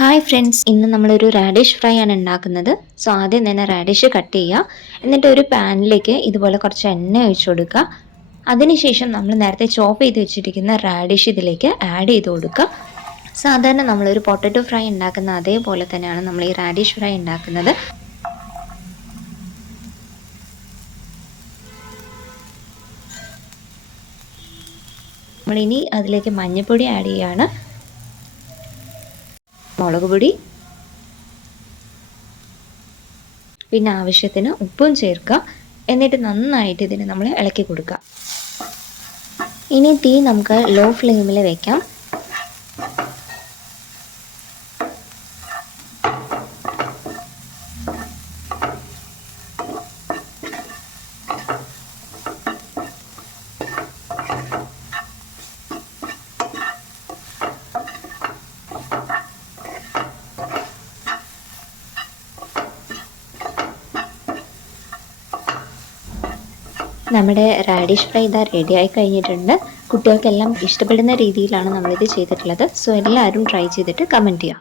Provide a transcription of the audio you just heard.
Hi friends, ഇന്ന് നമ്മളൊരു radish fry ആണ് ഉണ്ടാക്കുന്നത്. സോ ആദ്യം തന്നെ റാഡിഷ് കട്ട് ചെയ്യുക. എന്നിട്ട് ഒരു പാനിലേക്ക് ഇതുപോലെ കുറച്ച് എണ്ണ ഒഴിച്ചു കൊടുക്കുക. അതിനുശേഷം നമ്മൾ നേരത്തെ ചോപ്പ് ചെയ്ത് വെച്ചിരിക്കുന്ന റാഡിഷ് ഇതിലേക്ക് ആഡ് ചെയ്ത് കൊടുക്കുക. സാധാരണ നമ്മളൊരു പൊട്ടറ്റോ ഫ്രൈ ഉണ്ടാക്കുന്ന അതേപോലെ തന്നെയാണ് നമ്മൾ ഈ റാഡിഷ് ഫ്രൈ ഉണ്ടാക്കുന്നത്. നമ്മളിനി അതിലേക്ക് മഞ്ഞൾപ്പൊടി ആഡ് ചെയ്യുകയാണ്, മുളക് പൊടി, പിന്നെ ആവശ്യത്തിന് ഉപ്പും ചേർക്കുക. എന്നിട്ട് നന്നായിട്ട് ഇതിനെ നമ്മൾ ഇളക്കി കൊടുക്കുക. ഇനി തീ നമുക്ക് ലോ ഫ്ലെയിമിൽ വെക്കാം. നമ്മുടെ റാഡിഷ് ഫ്രൈ ഇതാ റെഡി ആയി കഴിഞ്ഞിട്ടുണ്ട്. കുട്ടികൾക്കെല്ലാം ഇഷ്ടപ്പെടുന്ന രീതിയിലാണ് നമ്മളിത് ചെയ്തിട്ടുള്ളത്. സോ എല്ലാവരും ട്രൈ ചെയ്തിട്ട് കമൻറ്റ് ചെയ്യാം.